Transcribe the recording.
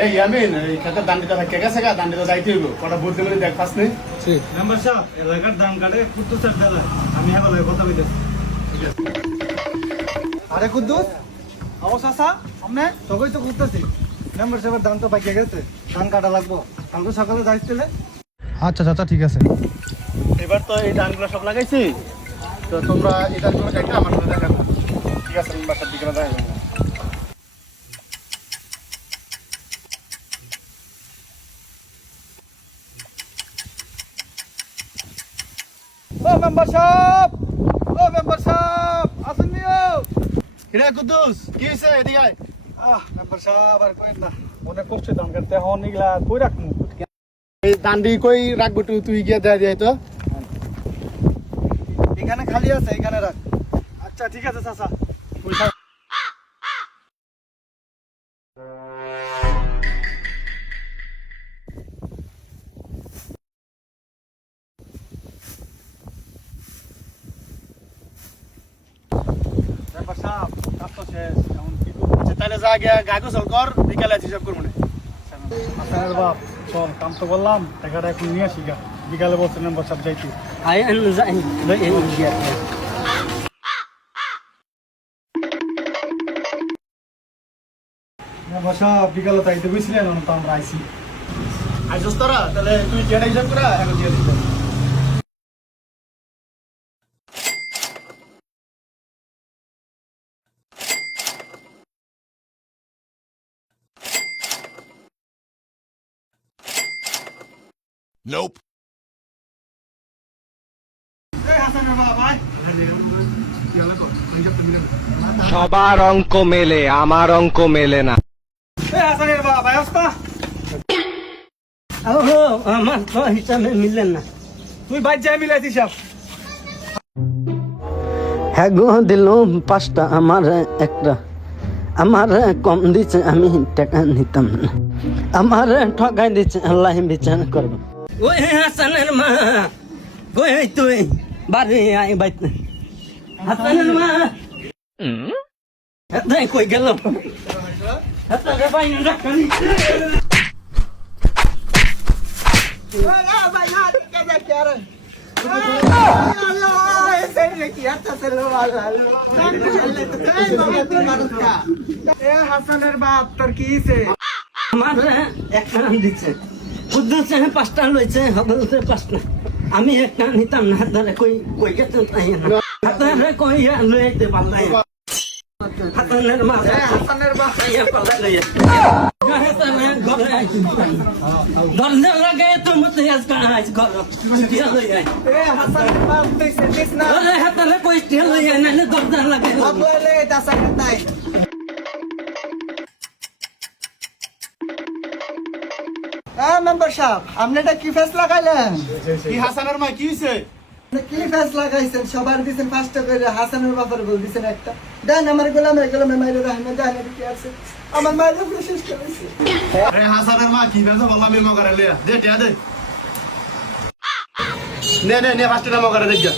এই ইয়ামিন এই খেতের দান্ডিটা থাকে গেছে গা দান্ডিটা যাইতে হইব। কটা বুদ্ধি মানে দেখ ফাস নেই মেম্বার সাহেব এলাকার দাম কাটে কুত্তু স্যার দাদা। আমি হ্যাঁ বলে কথা আরে কুদ্দুস অবস্থা সা সামনে? তোকেই তো করতেছি মেম্বার সাহেবের দাম তো গেছে। ধান কাটা লাগবো। কালকে সকালে যাইছিলে আচ্ছা চাচা ঠিক আছে। এবার তো এই ধানগুলো সব লাগাইছি। তো তোমরা এই ধানগুলো আমার সাথে দেখা ঠিক আছে দিকে দেখা ও মেম্বার সাহেব ও মেম্বার সাহেব আসুন নিও কিরে কুদ্দুস কি হয়েছে এদিকে আয়। আহ মেম্বার সাহেব আর কইন না অনেক কষ্ট দাম কাটতে হন নিগলা কই রাখমু এই দান্ডি কই রাখব তুই তুই গিয়ে দেয় দিয়ে তো এখানে খালি আছে এখানে রাখ আচ্ছা ঠিক আছে চাচা মেম্বার তাহলে যা গিয়া গাগো চল কর বিকালে হিসাব করব না। আপনার বাপ চল কাম তো করলাম টাকাটা এখন নিয়ে আসি গা। বিকালে বিকালে তাইতে বুঝছিলেন তো আমরা আইসি আইসস তোরা? তাহলে তুই যেটা হিসাব করা এখন দিয়ে দিতে Nope. সবার অঙ্ক মেলে আমার অঙ্ক মেলে না। হাসানের বাবা ব্যবস্থা ও আমার তো হিসাবে মিললেন না। তুই বাইর মিলাইছিস সব। হ্যাঁ গো দিল পাঁচটা আমার একটা। আমার কম দিচ্ছে আমি টাকা নিতাম না। আমার ঠকাই দিচ্ছে আল্লাহ বিচার করব ওই হাসানের মা কই তুই বাড়ি আই বাইতে হাসানের মা এতাই কই গেল হাসানের বাইন রাখানি হাসানের বাপ তোর কি হইছে? আমার একটা নাম দিচ্ছে উদ্দেশ্যে পাঁচটা লইছে হবলতে পাঁচটা। আমি একটা নিতাম না হাতারে কই কই গেতে তাই না। হাতারে কই লইতে পারলাই হাতানের মা হাসানের বাপ ইয়া পালা লইয়া হাতারে গলে আইছি। দরজা লাগে তো মতে আজ কা আজ ঘর দিয়া লইয়া এ হাসানের বাপ তুই সেদিস না। হাতারে কই দরজা লাগে। হ্যাঁ মেম্বার সাহেব আপনি এটা কি ফেস লাগাইলেন? কি হাসানের মা কি হয়েছে কি ফেস লাগাইছেন? সবার দিছেন পাঁচটা করে হাসানের ব্যাপারে বল দিছেন একটা। দেন আমার গোলামে গোলামে মাইরে রাখেন দেন কি আছে? আমার মায়ের উপরে শেষ করেছে। আরে হাসানের মা কি বেজা বললাম আমি মগারে লিয়া। দে টিয়া দে। নে নে নে ফার্স্ট টাইম মগারে দেখ যা।